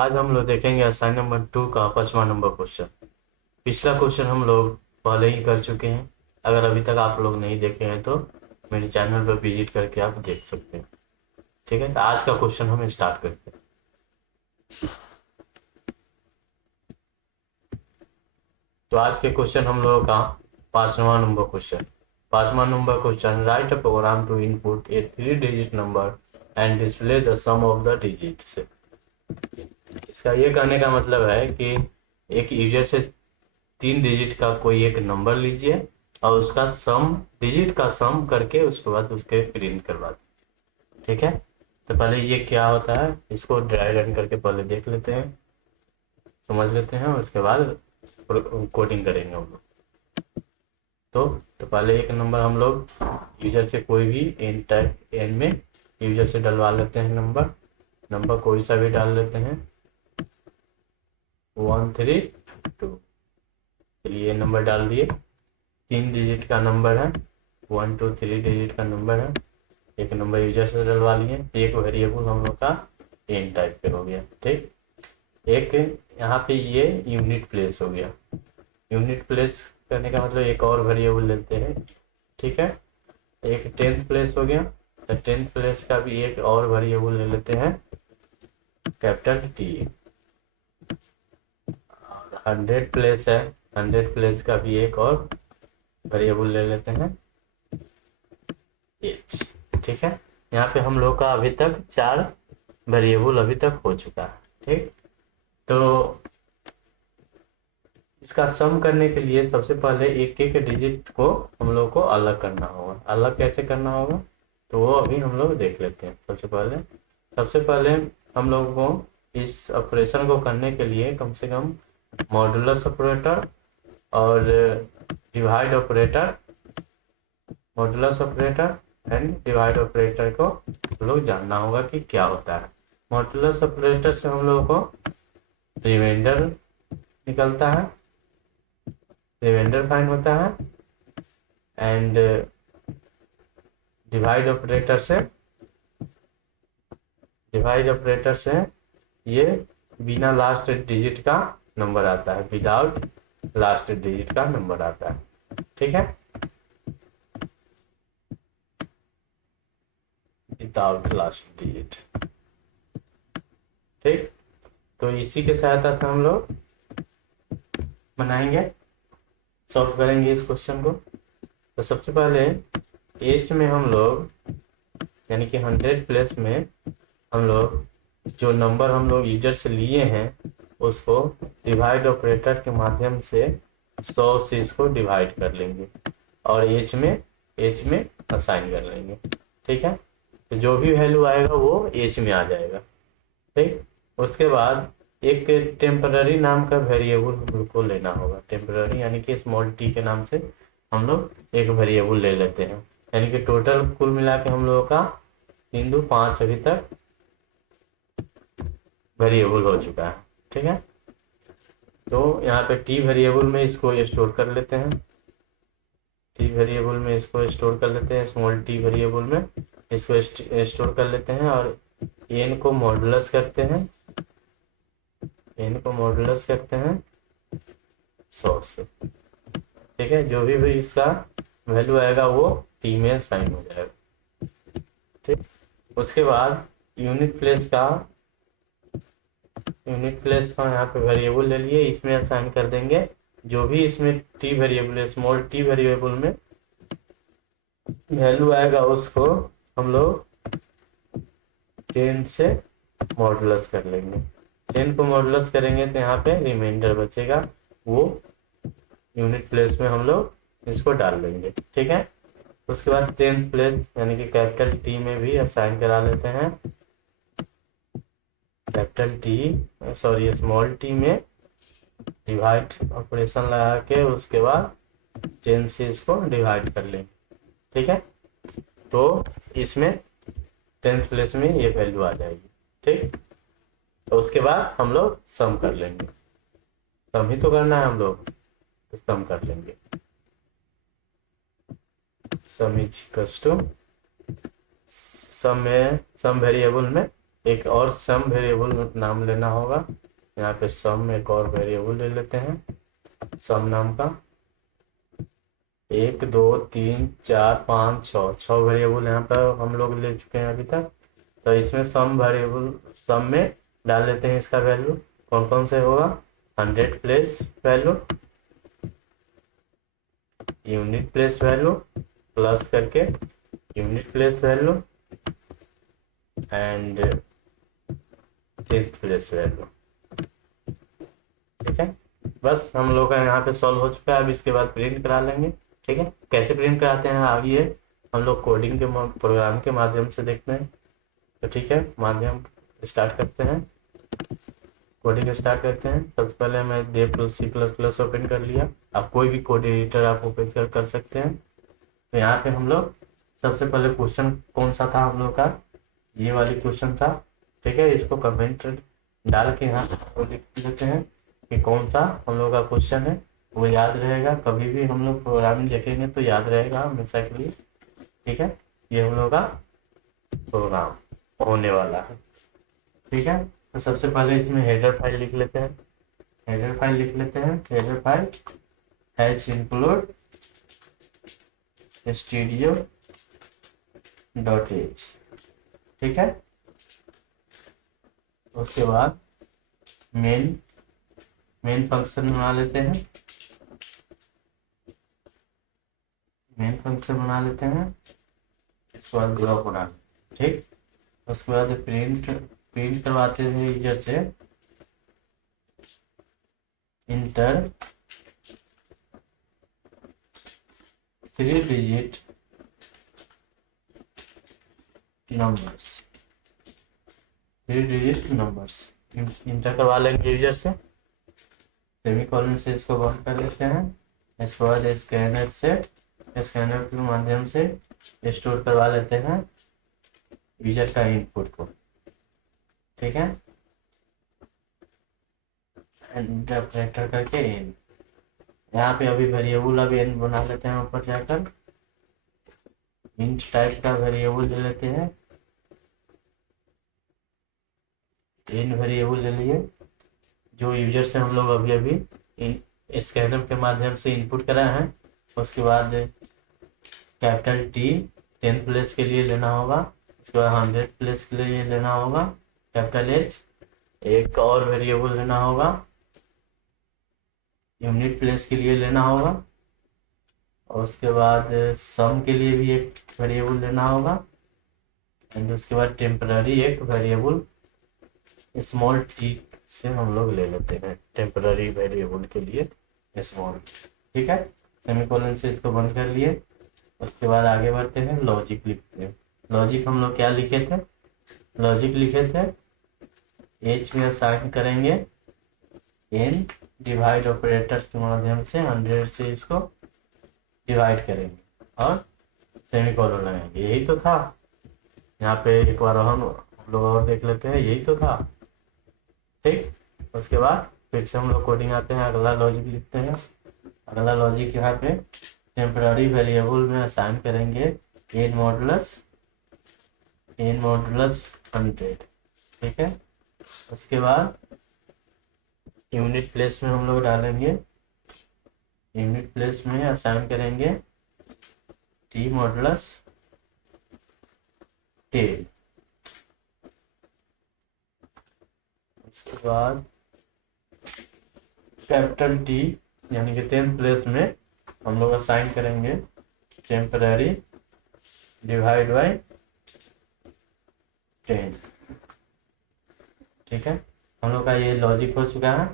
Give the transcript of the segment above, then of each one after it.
आज हम लोग देखेंगे असाइन नंबर 2 का 5वां नंबर क्वेश्चन। पिछला क्वेश्चन हम लोग पहले ही कर चुके हैं। अगर अभी तक आप लोग नहीं देखे हैं तो मेरे चैनल पर विजिट करके आप देख सकते हैं। ठीक है, तो आज का क्वेश्चन हम स्टार्ट करते हैं। तो आज के क्वेश्चन हम लोगों का 5वां number question. Write a program to input a 3 digit number and display the sum of the digits. इसका ये कहने का मतलब है कि एक यूजर से 3 डिजिट का कोई एक नंबर लीजिए और उसका सम, डिजिट का सम करके उसके बाद उसके प्रिंट करवा दीजिए। ठीक है, तो पहले ये क्या होता है इसको ड्राई रन करके पहले देख लेते हैं, समझ लेते हैं, और उसके बाद कोडिंग करेंगे हम लोग। तो पहले एक नंबर हम लोग यूजर से कोई भी एन टाइप एन में यूजर से डलवा लेते हैं। नंबर कोई सा भी डाल लेते हैं, 132। चलिए नंबर डाल दिए। 3 डिजिट का नंबर है, 1 2 3 डिजिट का नंबर है। एक नंबर यूजर से डलवा लिए। एक वेरिएबल हम लोग का एन टाइप पे हो गया। ठीक, एक यहाँ पे ये यूनिट प्लेस हो गया। यूनिट प्लेस करने का मतलब एक और वेरिएबल लेते हैं। ठीक है, एक टेंथ प्लेस हो गया, तो टेंथ प्लेस का भी एक और वेरिएबल ले लेते हैं, कैपिटल टी। 100 प्लेस है, 100 प्लेस का भी एक और वेरिएबल ले लेते हैं, एच। ठीक है, यहाँ पे हम लोग का अभी तक 4 वेरिएबल अभी तक हो चुका है। ठीक, तो इसका सम करने के लिए सबसे पहले एक एक डिजिट को हम लोग को अलग करना होगा। अलग कैसे करना होगा तो वो अभी हम लोग देख लेते हैं। सबसे पहले हम लोग को इस ऑपरेशन को करने के लिए कम से कम मॉडुलस ऑपरेटर और divide operator, modulus operator and divide operator को हम लोग जानना होगा कि क्या होता है। मॉडुलस ऑपरेटर से हम लोग को रिमाइंडर निकलता है, रिमाइंडर फाइंड होता है। एंड डिवाइड ऑपरेटर से ये बिना लास्ट डिजिट का नंबर आता है, विदाउट लास्ट डिजिट का नंबर आता है। ठीक है, विदाउट लास्ट डिजिट। ठीक, तो इसी के सहायता से हम लोग बनाएंगे, सॉल्व करेंगे इस क्वेश्चन को। तो सबसे पहले एच में हम लोग यानी कि 100 प्लेस में हम लोग जो नंबर हम लोग यूजर से लिए हैं उसको डिवाइड ऑपरेटर के माध्यम से 100 से इसको डिवाइड कर लेंगे और एच में असाइन कर लेंगे। ठीक है, तो जो भी वैल्यू आएगा वो एच में आ जाएगा। ठीक, उसके बाद एक टेम्पररी नाम का वेरिएबल को लेना होगा। टेम्पररी यानी कि स्मॉल टी के नाम से हम लोग एक वेरिएबल ले लेते हैं। यानी कि टोटल कुल मिला के हम लोगों का 3 2 5 अभी तक वेरिएबल हो चुका है। ठीक है, तो यहाँ पे टी वेरिएबल में इसको स्टोर कर लेते हैं, स्मॉल टी वेरिएबल में इसको स्टोर कर लेते हैं और एन को मॉडुलस करते हैं, 100 से। ठीक है, जो भी इसका वैल्यू आएगा वो टी में साइन हो जाएगा। ठीक, उसके बाद यूनिट प्लेस का यहाँ पे वेरिएबल ले लिए, इसमें असाइन कर देंगे जो भी इसमें टी वेरिएबल है, स्मॉल टी वेरिएबल में वैल्यू आएगा उसको हम लोग 10 से मॉडुलस कर लेंगे। 10 को मॉडुलस करेंगे तो यहाँ पे रिमाइंडर बचेगा, वो यूनिट प्लेस में हम लोग इसको डाल देंगे। ठीक है, उसके बाद 10th प्लेस यानी कि कैपिटल टी में भी असाइन करा लेते हैं, स्मॉल टी में डिवाइड ऑपरेशन लगा के उसके बाद 10 से इसको डिवाइड कर लेंगे। ठीक है, तो इसमें 10th प्लेस में ये वैल्यू आ जाएगी। ठीक, तो उसके बाद हम लोग सम कर लेंगे, सम ही तो करना है हम लोग, तो सम कर लेंगे। Sum is equals to sum variable में एक और सम वेरिएबल नाम लेना होगा। यहाँ पे सम एक और वेरिएबल ले लेते हैं सम नाम का। 1 2 3 4 5 6 6 वेरिएबल यहाँ पर हम लोग ले चुके हैं अभी तक। तो इसमें सम वेरिएबल सम में डाल लेते हैं इसका वैल्यू। कौन कौन से होगा? 100 place value, unit place value, plus करके unit place value and 10th place value. ठीक है, बस हम लोग का यहाँ पे सॉल्व हो चुका है। अब इसके बाद प्रिंट करा लेंगे। ठीक है, कैसे प्रिंट कराते हैं आगे हम लोग कोडिंग के प्रोग्राम के माध्यम से देखते हैं। तो ठीक है, माध्यम स्टार्ट करते हैं, कोडिंग स्टार्ट करते हैं। सबसे पहले मैं देव C++ ओपन कर लिया। आप कोई भी कोड एडिटर आप ओपन कर सकते हैं। तो यहाँ पे हम लोग सबसे पहले क्वेश्चन कौन सा था हम लोग का? ये वाली क्वेश्चन था। ठीक है, इसको कमेंट डाल के यहाँ लिख लेते हैं कि कौन सा हम लोग का क्वेश्चन है। वो याद रहेगा, कभी भी हम लोग प्रोग्रामिंग देखेंगे तो याद रहेगा हमेशा के लिए। ठीक है, ये हम लोग का प्रोग्राम होने वाला है। ठीक है, तो सबसे पहले इसमें हेडर फाइल लिख लेते हैं। हेडर फाइल लिख लेते हैं। Header file hash include studio.h। ठीक है, उसके बाद मेन फंक्शन बना लेते हैं। मेन फंक्शन बना लेते हैं, इसके बाद ब्लॉक बना लेते हैं। ठीक, उसके बाद प्रिंट करवाते हैं यूजर से inter 3 digit numbers. 3 digit numbers inter करवा लेंगे यूजर से। सेमीकोलन से इसको बंद कर लेते हैं। इसके बाद स्कैनर के माध्यम से स्टोर करवा लेते हैं यूजर का इनपुट को। ठीक है, इंटरप्रेटर करके एन। यहाँ पे अभी वेरिएबल अभी एन बना लेते हैं। ऊपर जाकर इंट टाइप का वेरिएबल ले लेते हैं। एन वेरिएबल ले लिए जो यूजर से हम लोग अभी स्कैनर के माध्यम से इनपुट करा है। उसके बाद कैपिटल T 10th प्लेस के लिए लेना होगा। उसके बाद 100 प्लेस के लिए लेना होगा कैपिटल H। एक और वेरिएबल लेना होगा यूनिट प्लेस के लिए लेना होगा। और उसके बाद सम के लिए भी एक वेरिएबल लेना होगा। एंड उसके बाद टेम्पररी एक वेरिएबल स्मॉल t से हम लोग ले लेते हैं टेम्पररी वेरिएबल के लिए स्मॉल। ठीक है, सेमीकोलन से इसको बंद कर लिए। उसके बाद आगे बढ़ते हैं, लॉजिक लिखते हैं। लॉजिक हम लोग क्या लिखे थे? लॉजिक लिखे थे H में असाइन करेंगे n डिवाइड ऑपरेटर्स के माध्यम से 100 से इसको डिवाइड करेंगे और सेमीकोलन लगाएंगे। यही तो था। यहाँ पे एक बार हम लोग और देख लेते हैं, यही तो था। ठीक, उसके बाद फिर से हम लोग कोडिंग आते हैं, अगला लॉजिक लिखते हैं। अगला लॉजिक यहाँ पे टेम्पररी वेरिएबल में असाइन करेंगे n मॉडुलस 100। ठीक है, उसके बाद यूनिट प्लेस में हम लोग डालेंगे, यूनिट प्लेस में असाइन करेंगे t मॉडुलस 10। उसके बाद कैपिटल T यानी कि 10th प्लेस में हम लोग असाइन करेंगे टेम्पररी डिवाइड बाय 10। ठीक है, हम लोग का ये लॉजिक हो चुका है।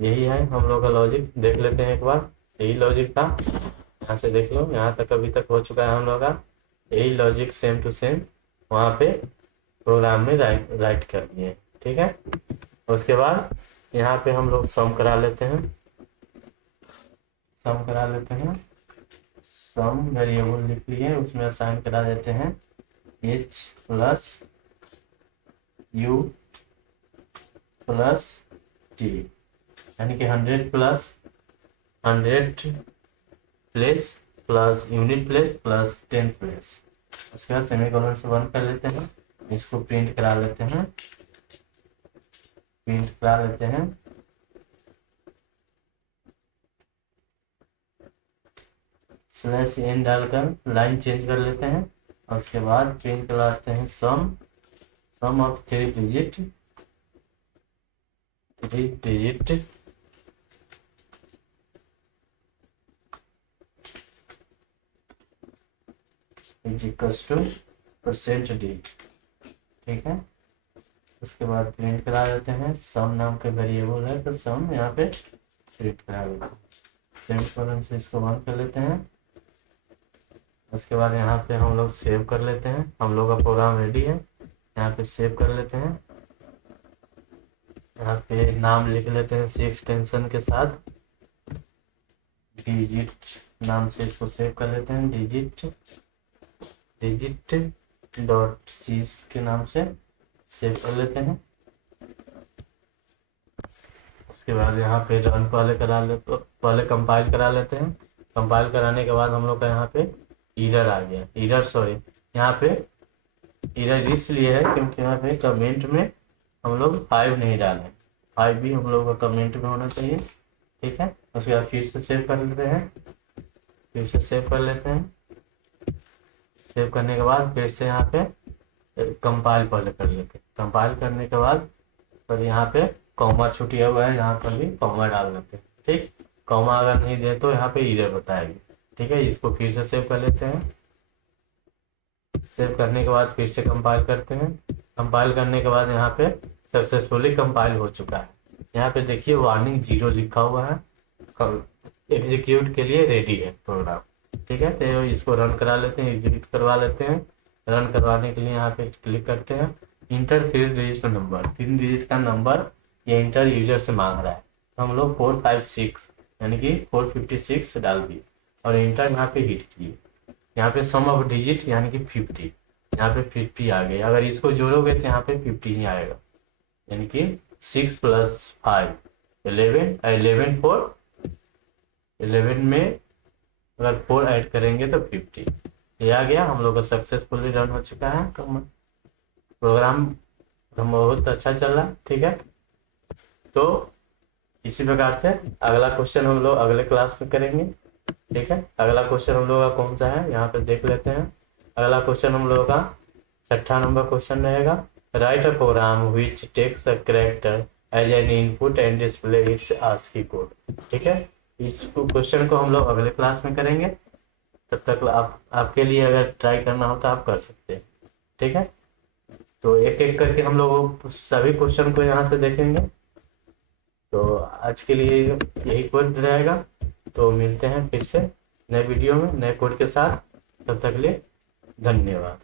यही है हम लोग का लॉजिक। देख लेते हैं एक बार, यही लॉजिक था। यहाँ से देख लो, यहाँ तक अभी तक हो चुका है हम लोग का। यही लॉजिक सेम टू सेम वहाँ पे प्रोग्राम में राइट कर दिए। ठीक है, उसके बाद यहाँ पे हम लोग सम करा लेते हैं। सम करा लेते हैं, सम वेरिएबल लिख लिए, उसमें असाइन करा देते हैं h plus u plus t यानी कि 100 plus 100 place plus unit place plus 10 place. उसके बाद सेमीकोलन से बंद कर लेते हैं। इसको प्रिंट करा लेते हैं, प्रिंट करा लेते हैं। स्लैश एन डालकर लाइन चेंज कर लेते हैं और उसके बाद प्रिंट कराते हैं sum of three digit is equals to %d। ठीक है, उसके बाद प्रिंट करा देते हैं। सम नाम के वेरिएबल है तो सम यहाँ पे प्रिंट करा देते हैं। सेमीकोलन से इसको बंद कर लेते हैं। उसके बाद यहाँ पे हम लोग सेव कर लेते हैं। हम लोग का प्रोग्राम रेडी है, यहाँ पे सेव कर लेते हैं। यहाँ पे नाम लिख लेते हैं सी एक्सटेंशन के साथ, डिजिट नाम से इसको सेव कर लेते हैं। digit.c के नाम से सेव कर लेते हैं। उसके बाद यहाँ पे रन पहले कंपाइल करा लेते हैं। कंपाइल कराने के बाद हम लोग का यहाँ पे एरर आ गया, यहाँ पे एरर इसलिए है क्योंकि यहाँ पे कमेंट में हम लोग 5 नहीं डालें, 5 भी हम लोग का कमेंट में होना चाहिए। ठीक है, उसके बाद फिर से सेव कर लेते हैं, सेव करने के बाद फिर से यहाँ पे कंपाइल पहले कर लेते हैं। कंपाइल करने के बाद फिर यहाँ पे कॉमा छूटा हुआ है, यहाँ पर भी कॉमा डाल देते हैं। ठीक, कॉमा अगर नहीं दे तो यहाँ पे एरर बताएगी। ठीक है, इसको फिर से सेव कर लेते हैं। सेव करने के बाद फिर से कंपाइल करते हैं। कंपाइल करने के बाद यहाँ पे सक्सेसफुली कंपाइल हो चुका है। यहाँ पे देखिए वार्निंग 0 लिखा हुआ है, एग्जीक्यूट के लिए रेडी है प्रोग्राम। ठीक है, तो इसको रन करा लेते हैं, एग्जीक्यूट करवा लेते हैं। रन करवाने के लिए यहाँ पे क्लिक करते हैं। इंटर 3 डिजिट नंबर, 3 डिजिट का नंबर ये इंटर यूजर से मांग रहा है, तो हम लोग 456 यानी कि 456 डाल दिए और इंटर यहाँ पे हिट किए। यहाँ पे सम ऑफ डिजिट यानी कि 50, यहाँ पे 50 आ गई। अगर इसको जोड़ोगे तो यहाँ पे 50 ही आएगा, यानी कि 6 + 5 11, 11 में अगर 4 ऐड करेंगे तो 50 ये आ गया। हम लोग का सक्सेसफुली रन हो चुका है प्रोग्राम, बहुत अच्छा चल रहा है। ठीक है, तो इसी प्रकार से अगला क्वेश्चन हम लोग अगले क्लास में करेंगे। ठीक है, अगला क्वेश्चन हम लोग का कौन सा है यहाँ पे देख लेते हैं। अगला क्वेश्चन हम लोग का 6ठा नंबर क्वेश्चन रहेगा। Write a program which takes a character as an input and display its ASCII code. ठीक है, इस क्वेश्चन को हम लोग अगले क्लास में करेंगे। तब तक आपके लिए अगर ट्राई करना हो तो आप कर सकते हैं। ठीक है, तो एक एक करके हम लोग सभी क्वेश्चन को यहाँ से देखेंगे। तो आज के लिए यही कोड रहेगा, तो मिलते हैं फिर से नए वीडियो में नए कोड के साथ। तब तक के लिए धन्यवाद।